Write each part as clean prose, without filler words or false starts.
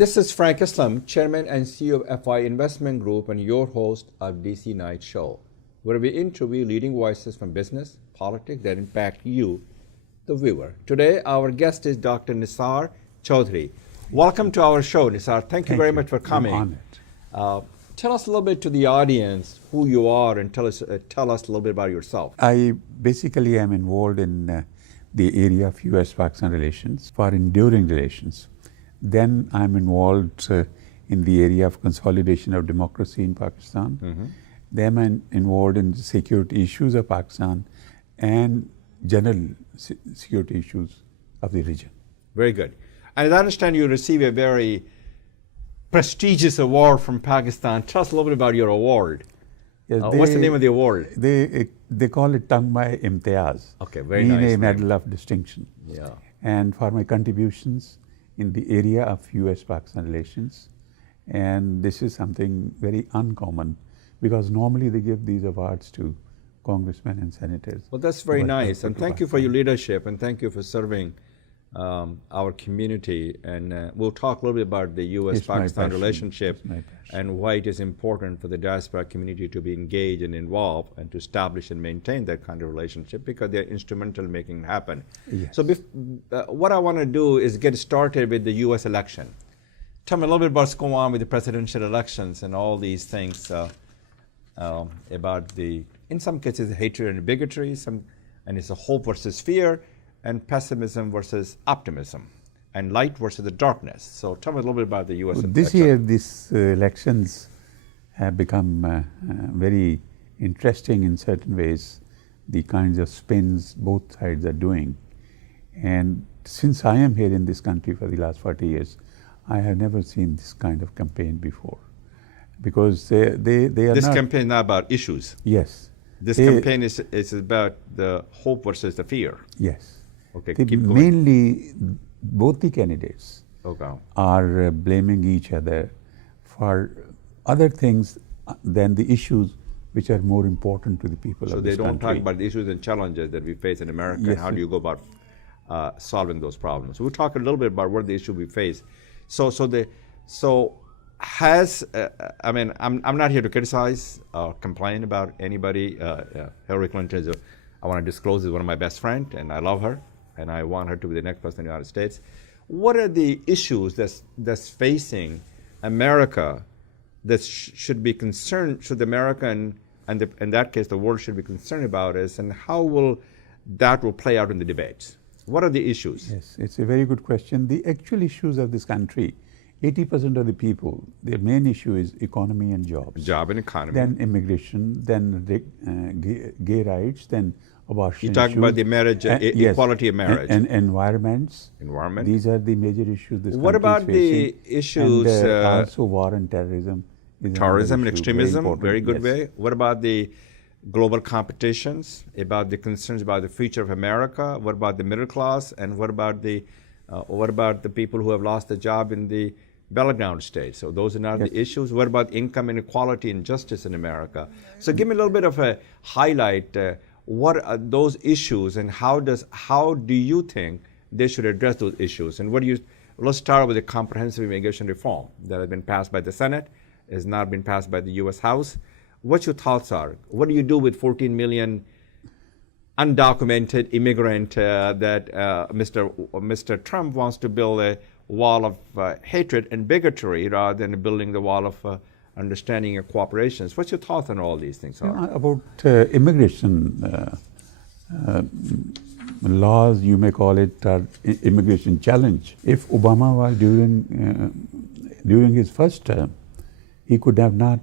This is Frank Islam, Chairman and CEO of FI Investment Group and your host of DC Night Show, where we interview leading voices from business, politics that impact you, the viewer. Today, our guest is Dr. Nisar Chaudhry. Welcome to our show, Nisar. Thank you very much for coming. I'm honored. Tell us a little bit to the audience who you are and tell us a little bit about yourself. I basically am involved in the area of U.S.-Pakistan relations for enduring relations. Then I'm involved in the area of consolidation of democracy in Pakistan. Then I'm involved in the security issues of Pakistan and general security issues of the region. Very good. And as I understand, you receive a very prestigious award from Pakistan. Tell us a little bit about your award. Yes, what's the name of the award? They call it Tangmai Imtiaz. Okay, very meaning nice. a medal of distinction. Yeah. And for my contributions in the area of U.S.-Pakistan relations. And this is something very uncommon because normally they give these awards to congressmen and senators. Well, that's very nice. And thank you for your leadership and thank you for serving our community. And we'll talk a little bit about the U.S.-Pakistan relationship and why it is important for the diaspora community to be engaged and involved and to establish and maintain that kind of relationship because they're instrumental in making it happen. Yes. So what I want to do is get started with the U.S. election. Tell me a little bit about what's going on with the presidential elections and all these things about the, in some cases, hatred and bigotry, and it's a hope versus fear, and pessimism versus optimism, and light versus the darkness. So tell me a little bit about the U.S. election. This year, these elections have become very interesting in certain ways, the kinds of spins both sides are doing. And since I am here in this country for the last 40 years, I have never seen this kind of campaign before. Because they are This campaign is not about issues. Yes. This campaign is about the hope versus the fear. Yes. Okay, keep going. Mainly, both the candidates Okay. are blaming each other for other things than the issues which are more important to the people So of they this don't country. talk about the issues and challenges that we face in America Yes, and how do you go about solving those problems. So we'll talk a little bit about what the issue we face. I mean, I'm not here to criticize or complain about anybody. Hillary Clinton I want to disclose, is one of my best friends, and I love her, and I want her to be the next president of the United States. What are the issues that's facing America that should be concerned, should America and in that case the world should be concerned about is, and how will that play out in the debates? What are the issues? Yes, it's a very good question. The actual issues of this country, 80% of the people, their main issue is economy and jobs. Job and economy. Then immigration, then gay rights, then abortion. You talk about the marriage, equality of marriage. And environments. Environment. These are the major issues this What country about is the facing. issues? And also war and terrorism. Terrorism and extremism, very good yes. way. What about the global competitions, about the concerns about the future of America? What about the middle class? And what about the people who have lost their job in the battleground states? So those are not the issues. What about income inequality and justice in America? So give me a little bit of a highlight. What are those issues, and how do you think they should address those issues? And let's start with the comprehensive immigration reform that has been passed by the Senate, has not been passed by the U.S. House. What your thoughts are? What do you do with 14 million undocumented immigrant that Mr. Trump wants to build a wall of hatred and bigotry rather than building the wall of understanding and cooperation? What's your thoughts on all these things? About immigration laws, you may call it immigration challenge. If Obama was during his first term, he could have not,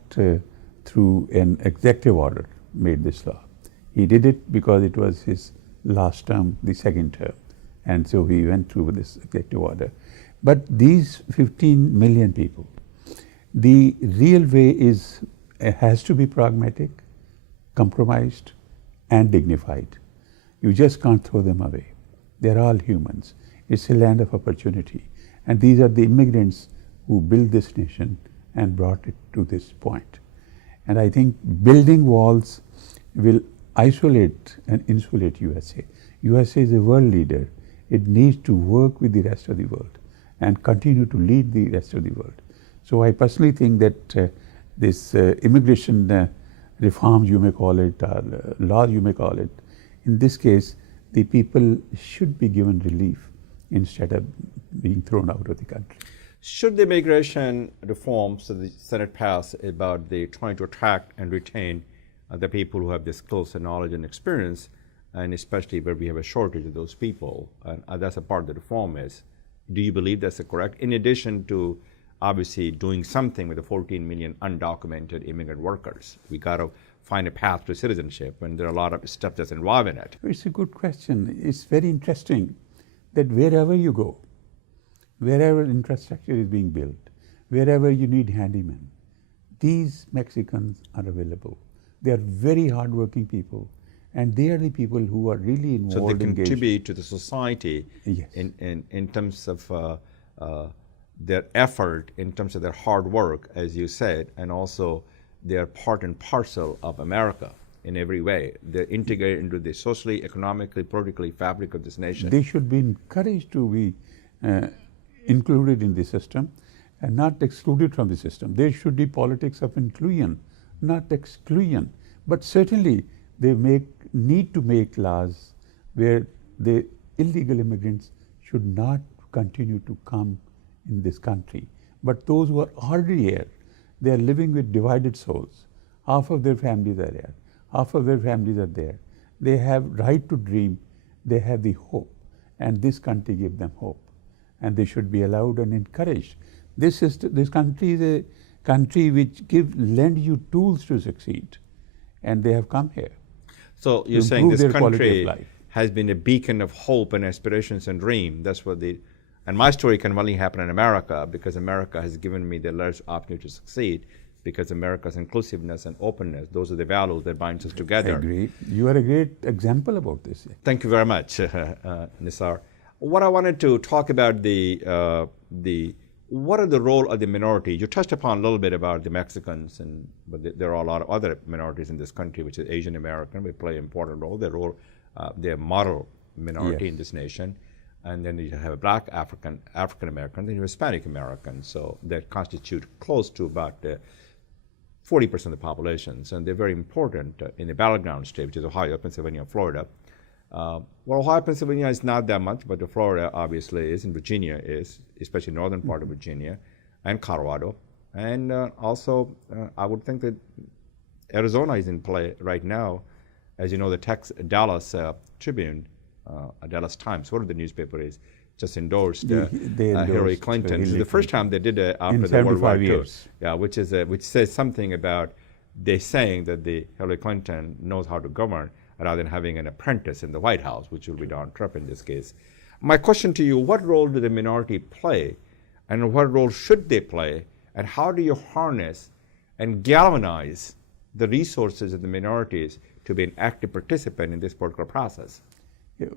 through an executive order, made this law. He did it because it was his last term, the second term. And so he went through with this executive order. But these 15 million people, the real way has to be pragmatic, compromised, and dignified. You just can't throw them away. They're all humans. It's a land of opportunity. And these are the immigrants who built this nation and brought it to this point. And I think building walls will isolate and insulate USA. USA is a world leader. It needs to work with the rest of the world. and continue to lead the rest of the world. So I personally think that this immigration reforms, you may call it, or laws, you may call it, in this case, the people should be given relief instead of being thrown out of the country. Should the immigration reforms that the Senate passed about the trying to attract and retain the people who have this closer knowledge and experience, and especially where we have a shortage of those people, and that's a part of the reform is, do you believe that's correct? In addition to obviously doing something with the 14 million undocumented immigrant workers, we got to find a path to citizenship, and there are a lot of stuff that's involved in it. It's a good question. It's very interesting that wherever you go, wherever infrastructure is being built, wherever you need handymen, these Mexicans are available. They are very hardworking people, and they are the people who are really involved. So they contribute to the society. Yes. in terms of their effort, in terms of their hard work, as you said, and also they are part and parcel of America in every way. They're integrated into the socially, economically, politically fabric of this nation. They should be encouraged to be included in the system and not excluded from the system. There should be politics of inclusion, not exclusion. But certainly they need to make laws where the illegal immigrants should not continue to come in this country. But those who are already here, they are living with divided souls. Half of their families are here, half of their families are there. They have right to dream, they have the hope, and this country gives them hope. And they should be allowed and encouraged. This country is a country which lend you tools to succeed, and they have come here. So you're saying this country has been a beacon of hope and aspirations and dream. That's what and my story can only happen in America because America has given me the largest opportunity to succeed, because America's inclusiveness and openness, those are the values that binds us together. I agree. You are a great example about this. Thank you very much, Nisar. What I wanted to talk about what are the role of the minority? You touched upon a little bit about the Mexicans, but there are a lot of other minorities in this country, which is Asian American. They play an important role. They're a model minority in this nation. And then you have a black African American, then you have Hispanic American. So that constitute close to about 40% of the populations, and they're very important in the battleground state, which is Ohio, Pennsylvania, and Florida. Well, Ohio, Pennsylvania is not that much, but Florida obviously is, and Virginia is, especially northern part of Virginia, and Colorado. And also, I would think that Arizona is in play right now. As you know, the Dallas Tribune, Dallas Times, whatever the newspaper is, just endorsed Hillary Clinton. This is the first time they did it after the World War II. Yeah, which says something about they saying that the Hillary Clinton knows how to govern rather than having an apprentice in the White House, which will be Donald Trump in this case. My question to you, what role do the minority play, and what role should they play, and how do you harness and galvanize the resources of the minorities to be an active participant in this particular process?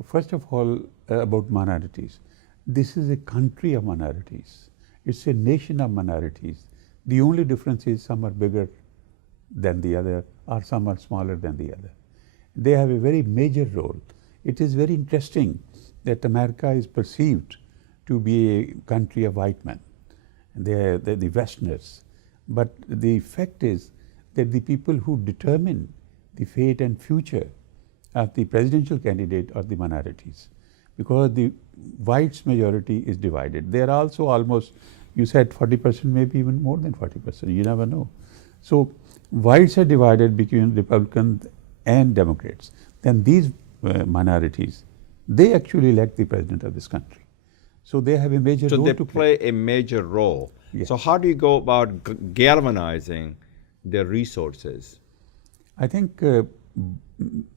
First of all, about minorities. This is a country of minorities. It's a nation of minorities. The only difference is some are bigger than the other, or some are smaller than the other. They have a very major role. It is very interesting that America is perceived to be a country of white men. They're the Westerners. But the fact is that the people who determine the fate and future of the presidential candidate are the minorities, because the whites majority is divided. They are also almost, you said 40%, maybe even more than 40%, you never know. So whites are divided between Republicans and Democrats. Then these minorities, they actually elect the president of this country. So they have a major role to play. So they play a major role. Yes. So how do you go about galvanizing their resources? I think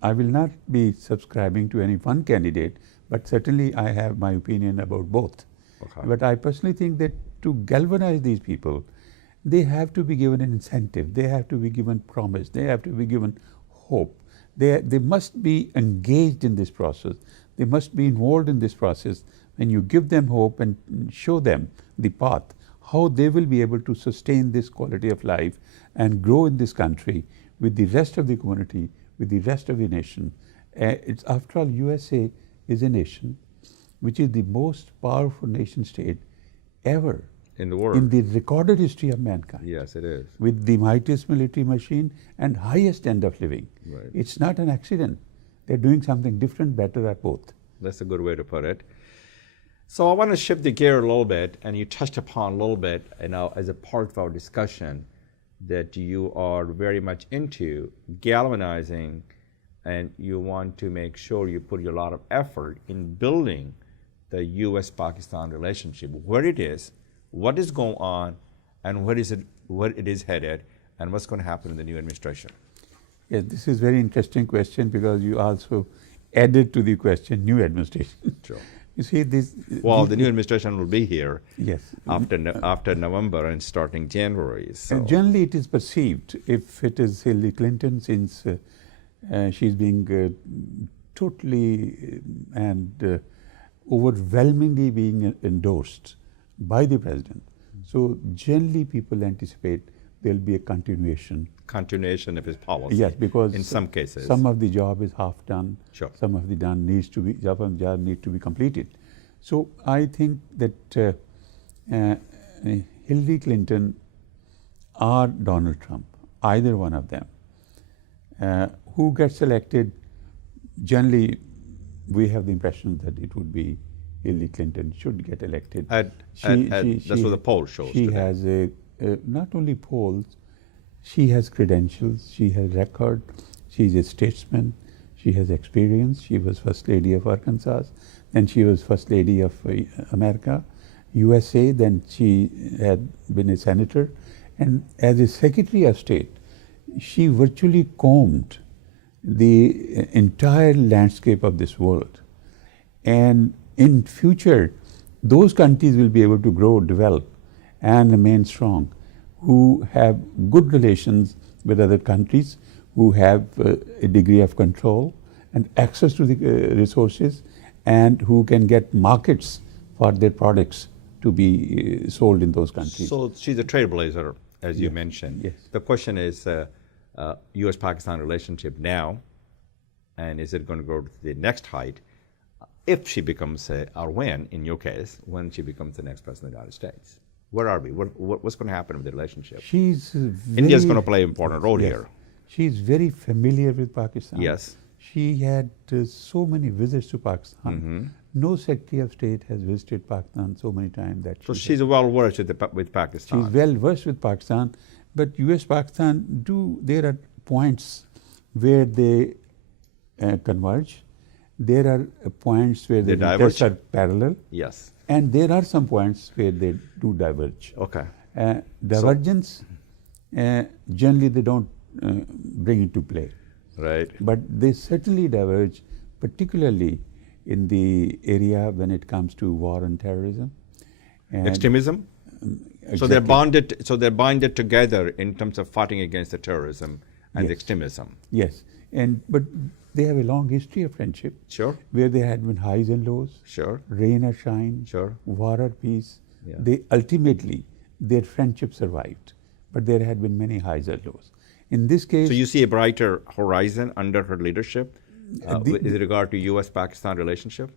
I will not be subscribing to any one candidate, but certainly I have my opinion about both. Okay. But I personally think that to galvanize these people, they have to be given an incentive, they have to be given promise, they have to be given hope. They must be engaged in this process, they must be involved in this process. When you give them hope and show them the path, how they will be able to sustain this quality of life and grow in this country with the rest of the community, with the rest of the nation. It's, after all, USA is a nation which is the most powerful nation state ever In the world. in the recorded history of mankind. Yes, it is. With the mightiest military machine and highest standard of living. Right. It's not an accident. They're doing something different, better, or both. That's a good way to put it. So I want to shift the gear a little bit, and you touched upon a little bit, as a part of our discussion, that you are very much into galvanizing, and you want to make sure you put a lot of effort in building the U.S.-Pakistan relationship, where it is, what is going on, and where it is headed, and what's going to happen in the new administration. Yes, this is a very interesting question because you also added to the question new administration. Sure. You see this. Well, the new administration will be here. Yes. After November and starting January. So. Generally, it is perceived, if it is Hillary Clinton, since she's being totally and overwhelmingly being endorsed by the president. So generally, people anticipate there will be a continuation. Continuation of his policy. Yes, because in some cases, some of the job is half done. Sure. Some of the job needs to be completed. So I think that Hillary Clinton or Donald Trump, either one of them, who gets elected, generally we have the impression that it would be Hillary Clinton should get elected. that's what the poll shows. She today. has not only polls, she has credentials, she has record, she is a statesman, she has experience. She was First Lady of Arkansas, then she was First Lady of America, USA, then she had been a senator, and as a Secretary of State, she virtually combed the entire landscape of this world. And in future, those countries will be able to grow, develop, and remain strong, who have good relations with other countries, who have a degree of control and access to the resources, and who can get markets for their products to be sold in those countries. So she's a trailblazer, as you mentioned. Yes. The question is U.S.-Pakistan relationship now, and is it going to go to the next height if she becomes, or when, in your case, when she becomes the next president of the United States? Where are we? What's going to happen with the relationship? India's going to play an important role here. She's very familiar with Pakistan. Yes. She had so many visits to Pakistan. Mm-hmm. No Secretary of State has visited Pakistan so many times that. So she's well versed with Pakistan. She's well versed with Pakistan, but U.S.-Pakistan there are points where they converge. There are points where the interests are parallel. Yes. And there are some points where they do diverge. Okay. Divergence, generally they don't bring into play. Right. But they certainly diverge, particularly in the area when it comes to war and terrorism. And extremism? Exactly. So they're bonded together in terms of fighting against the terrorism and the extremism. Yes. But they have a long history of friendship. Sure. Where there had been highs and lows. Sure. Rain or shine. Sure. War or peace. Yeah. They ultimately, their friendship survived. But there had been many highs or lows. In this case. So you see a brighter horizon under her leadership with regard to U.S.-Pakistan relationship?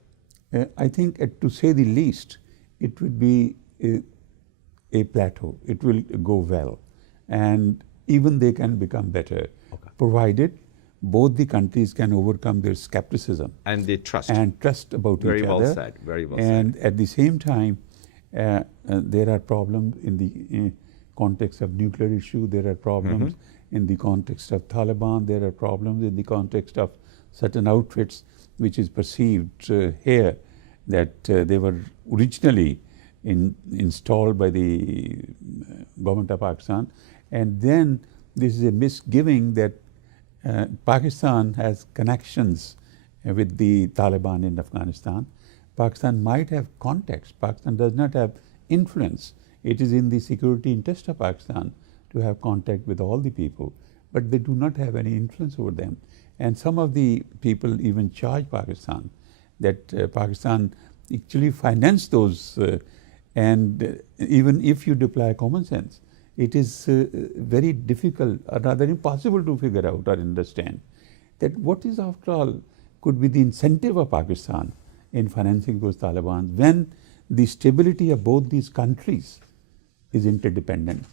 I think, to say the least, it would be a plateau. It will go well. And even they can become better, provided both the countries can overcome their skepticism. And the trust. And trust about Very each well other. said. Very well said. And at the same time, there are problems in the context of nuclear issue. There are problems in the context of Taliban. There are problems in the context of certain outfits which is perceived here that they were originally installed by the government of Pakistan. And then this is a misgiving that Pakistan has connections with the Taliban in Afghanistan. Pakistan might have contacts. Pakistan does not have influence. It is in the security interest of Pakistan to have contact with all the people, but they do not have any influence over them. And some of the people even charge Pakistan that Pakistan actually financed those, and even if you deploy common sense, it is very difficult or rather impossible to figure out or understand that what is, after all, could be the incentive of Pakistan in financing those Taliban when the stability of both these countries is interdependent.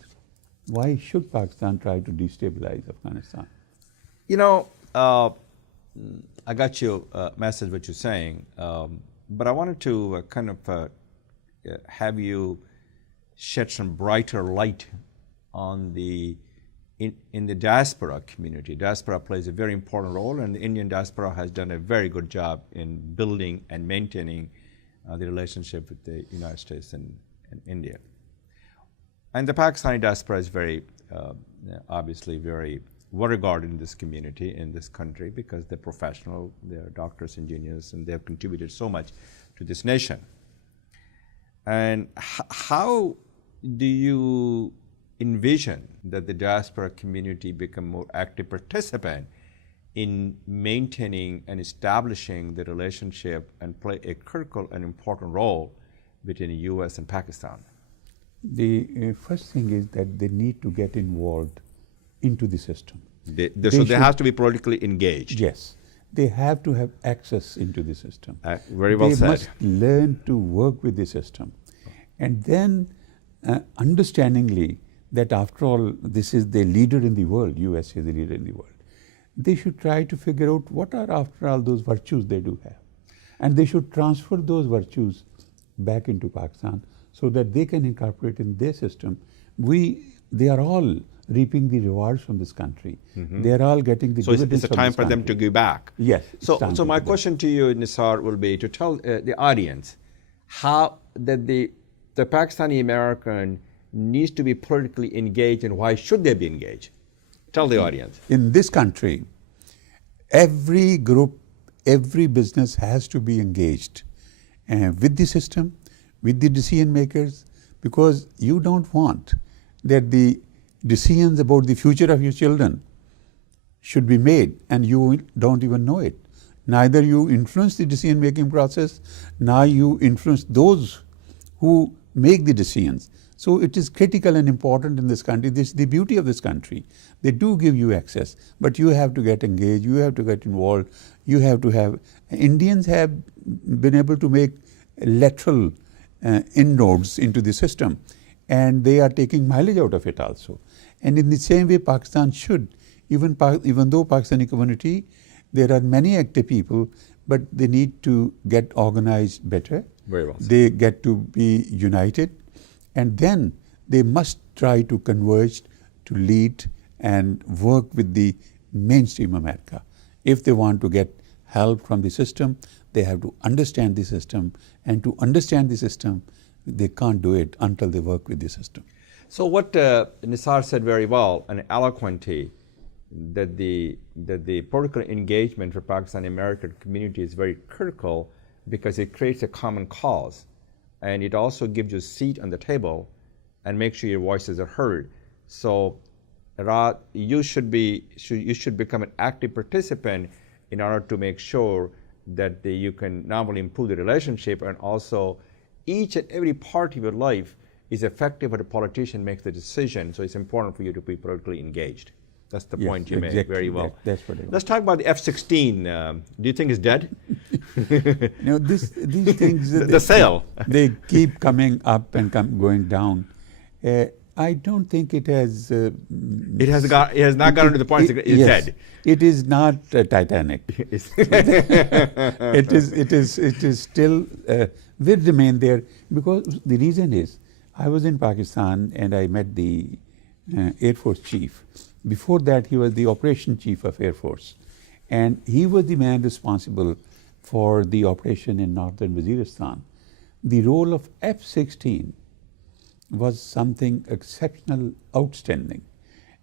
Why should Pakistan try to destabilize Afghanistan? You know, I got your message, what you're saying, but I wanted to have you shed some brighter light on in the diaspora community. Diaspora plays a very important role, and the Indian diaspora has done a very good job in building and maintaining the relationship with the United States and India. And the Pakistani diaspora is very, obviously very well regarded in this community, in this country, because they're professional, they're doctors, engineers, and they have contributed so much to this nation. And how do you envision that the diaspora community become more active participant in maintaining and establishing the relationship and play a critical and important role between the U.S. and Pakistan? The first thing is that they need to get involved into the system. So they have to be politically engaged. Yes. They have to have access into the system. Very well said. They must learn to work with the system. And then understandingly that after all, this is the leader in the world, US is the leader in the world. They should try to figure out what are after all those virtues they do have. And they should transfer those virtues back into Pakistan so that they can incorporate in their system. They are all reaping the rewards from this country. They are all getting the dividends. So it's a time for them to give back. Yes. So my question to you, Nisar, will be to tell the audience how that the Pakistani American needs to be politically engaged, and why should they be engaged? Tell the audience. In this country, every group, every business has to be engaged with the system, with the decision makers, because you don't want that the decisions about the future of your children should be made and you don't even know it. Neither you influence the decision making process, nor you influence those who make the decisions. So it is critical and important in this country. This is the beauty of this country. They do give you access, but you have to get engaged, you have to get involved, you have to have. Indians have been able to make lateral inroads into the system, and they are taking mileage out of it also. And in the same way, Pakistan should, even though Pakistani community, there are many active people, but they need to get organized better. Very well said. They get to be united, and then they must try to converge to lead and work with the mainstream America. If they want to get help from the system, they have to understand the system, and to understand the system, they can't do it until they work with the system. So what Nisar said very well and eloquently, that the political engagement for Pakistani American community is very critical because it creates a common cause, and it also gives you a seat on the table and makes sure your voices are heard. So you should become an active participant in order to make sure that you can not only improve the relationship, and also each and every part of your life is effective when a politician makes the decision. So it's important for you to be politically engaged. That's the point you made very well. That's what I Let's talk about the F-16. Do you think it's dead? These things, the sale. They keep coming up and going down. I don't think it has. It has not gotten to the point it's yes, dead. It is not Titanic. it is still will remain there, because the reason is I was in Pakistan and I met the Air Force chief. Before that, he was the operation chief of Air Force, and he was the man responsible for the operation in northern Waziristan. The role of F-16 was something exceptional, outstanding.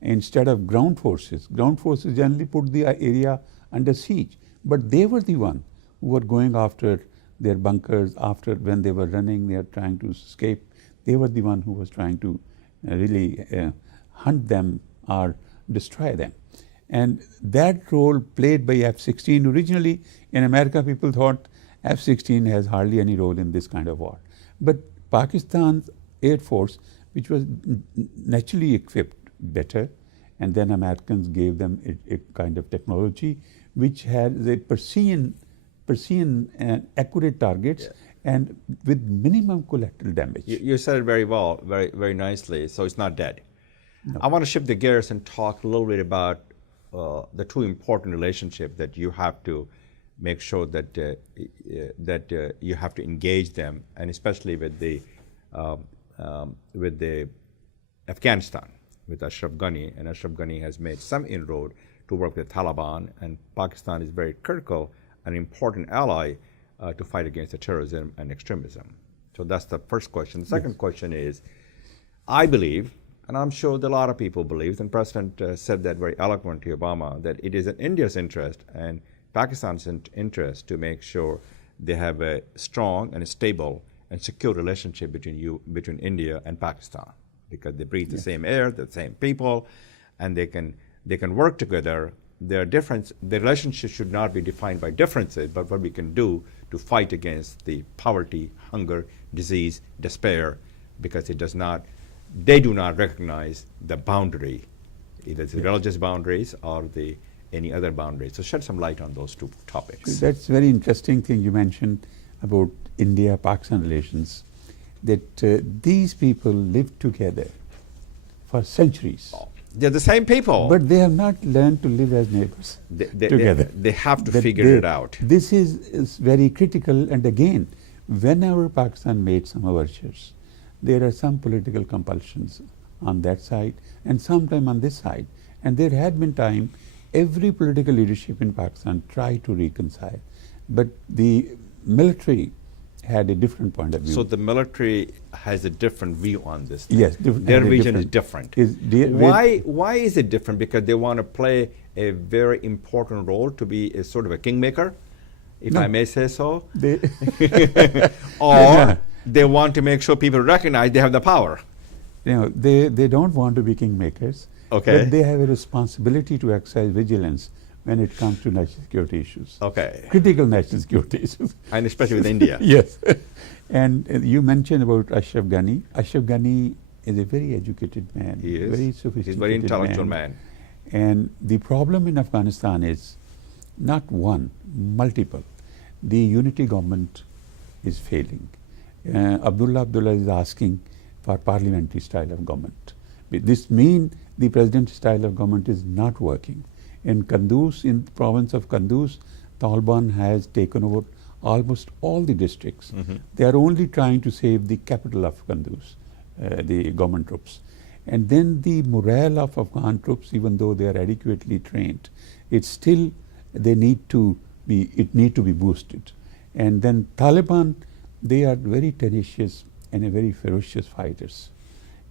Instead of ground forces generally put the area under siege, but they were the one who were going after their bunkers. After when they were running, they are trying to escape. They were the one who was trying to really hunt them or destroy them. And that role played by F-16, originally in America people thought F-16 has hardly any role in this kind of war. But Pakistan's Air Force, which was naturally equipped better, and then Americans gave them a kind of technology which had the precision accurate targets, and with minimum collateral damage. You said it very well, very nicely. So it's not dead. No. I want to shift the gears and talk a little bit about the two important relationships that you have to make sure that you have to engage them, and especially with the Afghanistan, with Ashraf Ghani, and Ashraf Ghani has made some inroad to work with Taliban, and Pakistan is very critical and important ally to fight against the terrorism and extremism. So that's the first question. The second question is, I believe, and I'm sure that a lot of people believe, and President said that very eloquently to Obama, that it is in India's interest and Pakistan's interest to make sure they have a strong and a stable and secure relationship between India and Pakistan, because they breathe the same air, the same people, and they can work together. The relationship should not be defined by differences, but what we can do to fight against the poverty, hunger, disease, despair, because they do not recognize the boundary, either the religious boundaries or any other boundaries. So shed some light on those two topics. That's a very interesting thing you mentioned about India-Pakistan relations, that these people lived together for centuries. They're the same people. But they have not learned to live as neighbors together. They have to figure it out. This is very critical. And again, whenever Pakistan made some overtures, there are some political compulsions on that side and sometime on this side. And there had been time, every political leadership in Pakistan tried to reconcile. But the military had a different point of view. So the military has a different view on this thing. Yes, their vision is different. Why is it different? Because they want to play a very important role to be a sort of a kingmaker, if I may say so. Or they want to make sure people recognize they have the power. They don't want to be kingmakers. Okay. But they have a responsibility to exercise vigilance when it comes to national security issues. Okay. Critical national security issues. And especially with India. Yes. And you mentioned about Ashraf Ghani. Ashraf Ghani is a very educated man. He is. Very sophisticated He's a very intellectual man. And the problem in Afghanistan is not one, multiple. The unity government is failing. Abdullah is asking for parliamentary style of government. This means the president's style of government is not working. In Kunduz, in the province of Kunduz, Taliban has taken over almost all the districts. They are only trying to save the capital of Kunduz, the government troops. And then the morale of Afghan troops, even though they are adequately trained, it's still, it need to be boosted. And then Taliban, they are very tenacious and very ferocious fighters.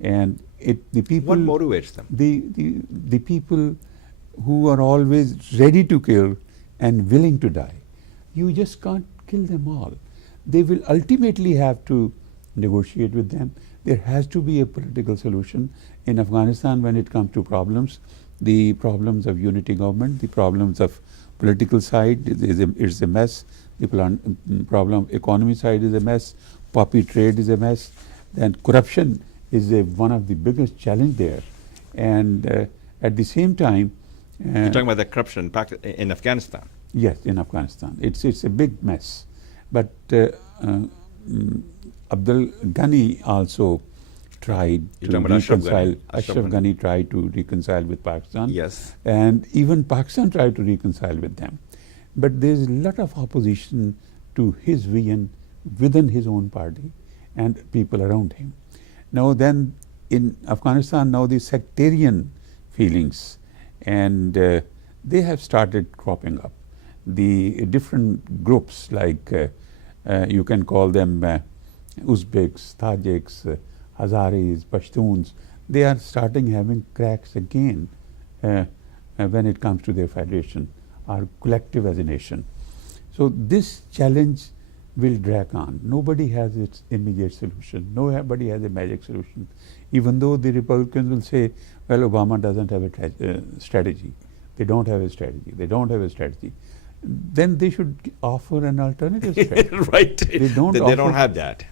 And the people... What motivates them? The people who are always ready to kill and willing to die. You just can't kill them all. They will ultimately have to negotiate with them. There has to be a political solution. In Afghanistan, when it comes to problems, the problems of unity government, the problems of political side is a mess. The problem of economy side is a mess. Poppy trade is a mess. Then corruption is one of the biggest challenge there. And at the same time, you're talking about the corruption in Afghanistan? Yes, in Afghanistan. It's a big mess. But Abdul Ghani also tried to reconcile. Ashraf Ghani tried to reconcile with Pakistan. Yes. And even Pakistan tried to reconcile with them. But there's a lot of opposition to his vision within his own party and people around him. Now then, in Afghanistan, now the sectarian feelings, and they have started cropping up. The different groups, like you can call them Uzbeks, Tajiks, Hazaris, Pashtuns, they are starting having cracks again when it comes to their federation, or collective as a nation. So this challenge will drag on. Nobody has its immediate solution. Nobody has a magic solution. Even though the Republicans will say, well, Obama doesn't have a strategy. They don't have a strategy. They don't have a strategy. Then they should offer an alternative strategy. Right. They don't have that.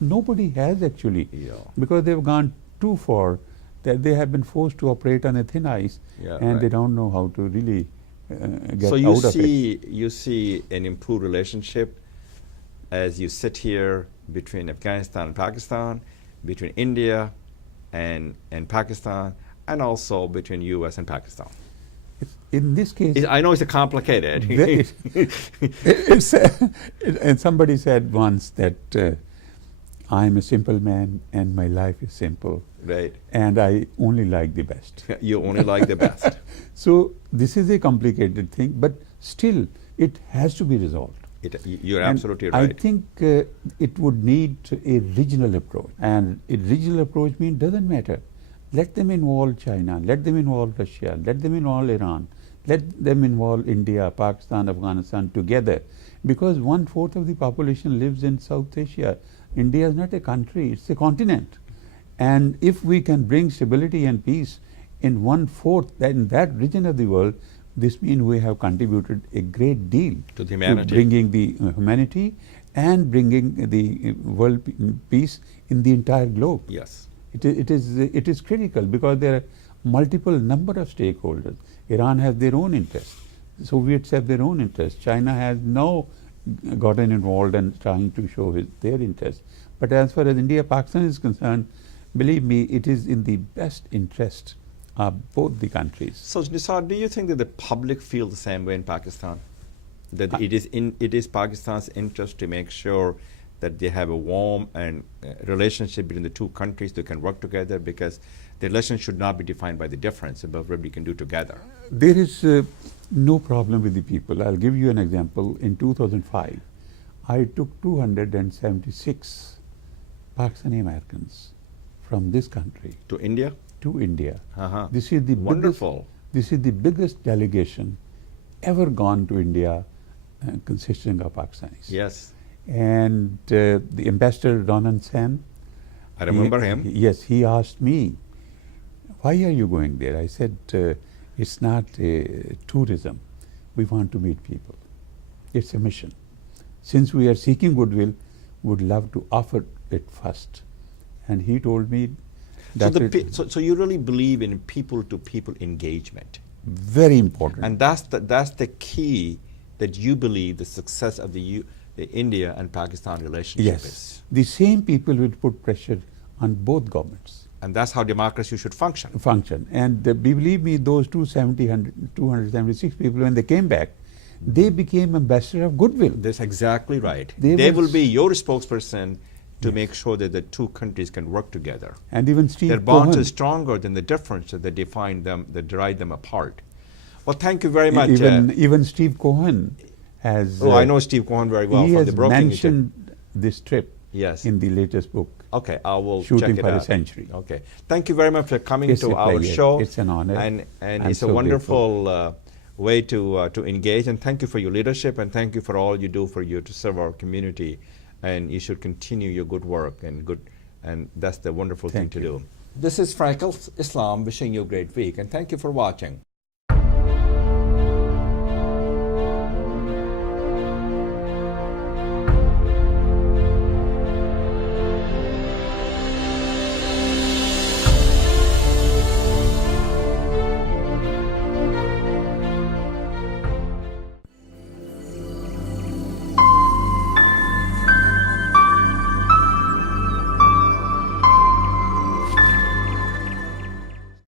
Nobody has actually. Yeah. Because they've gone too far, that they have been forced to operate on a thin ice, and they don't know how to really get out of it. So you see an improved relationship as you sit here between Afghanistan and Pakistan, between India and Pakistan, and also between U.S. and Pakistan? In this case, I know it's complicated. And somebody said once that I'm a simple man and my life is simple. Right. And I only like the best. You only like the best. So this is a complicated thing, but still it has to be resolved. You're And absolutely right. I think it would need a regional approach. And a regional approach means doesn't matter. Let them involve China, let them involve Russia, let them involve Iran, let them involve India, Pakistan, Afghanistan together. Because 1/4 of the population lives in South Asia. India is not a country, it's a continent. And if we can bring stability and peace in 1/4 in that region of the world, this means we have contributed a great deal to the humanity, bringing the humanity and bringing the world peace in the entire globe. Yes. It is critical because there are multiple number of stakeholders. Iran has their own interests. The Soviets have their own interests. China has now gotten involved and trying to show their interests. But as far as India, Pakistan is concerned, believe me, it is in the best interest of both the countries. So, Nisar, do you think that the public feel the same way in Pakistan? That it is Pakistan's interest to make sure that they have a warm and relationship between the two countries that can work together, because the relationship should not be defined by the difference, but what we can do together. There is no problem with the people. I'll give you an example. In 2005, I took 276 Pakistani Americans from this country To India? to India. Uh-huh. This is the Wonderful. This is the biggest delegation ever gone to India, consisting of Pakistanis. Yes. And the ambassador Ronan Sen, I remember him. Yes, he asked me, why are you going there? I said, it's not tourism. We want to meet people. It's a mission. Since we are seeking goodwill, would love to offer it first. And he told me that So you really believe in people-to-people engagement. very important. And that's the key that you believe the success of the India and Pakistan relationship Yes, is. the same people will put pressure on both governments. And that's how democracy should function. And believe me, those 276 people, when they came back, they became ambassador of goodwill. That's exactly right. They They will will be your spokesperson to make sure that the two countries can work together. And even Steve Their bonds Cohen, are stronger than the differences that define them, that drive them apart. Well, thank you very much. even Steve Cohen has. I know Steve Cohen very well he from has the broking. mentioned this trip Yes. in the latest book. Okay, I will Shooting check it for a out. Century. Okay, thank you very much for coming It's to a our pleasure. show. It's an honor. and I'm it's a so wonderful way to engage. And thank you for your leadership, and thank you for all you do to serve our community. And you should continue your good work and that's the wonderful thing Thank to you. do. This is Frankel Islam wishing you a great week, and thank you for watching.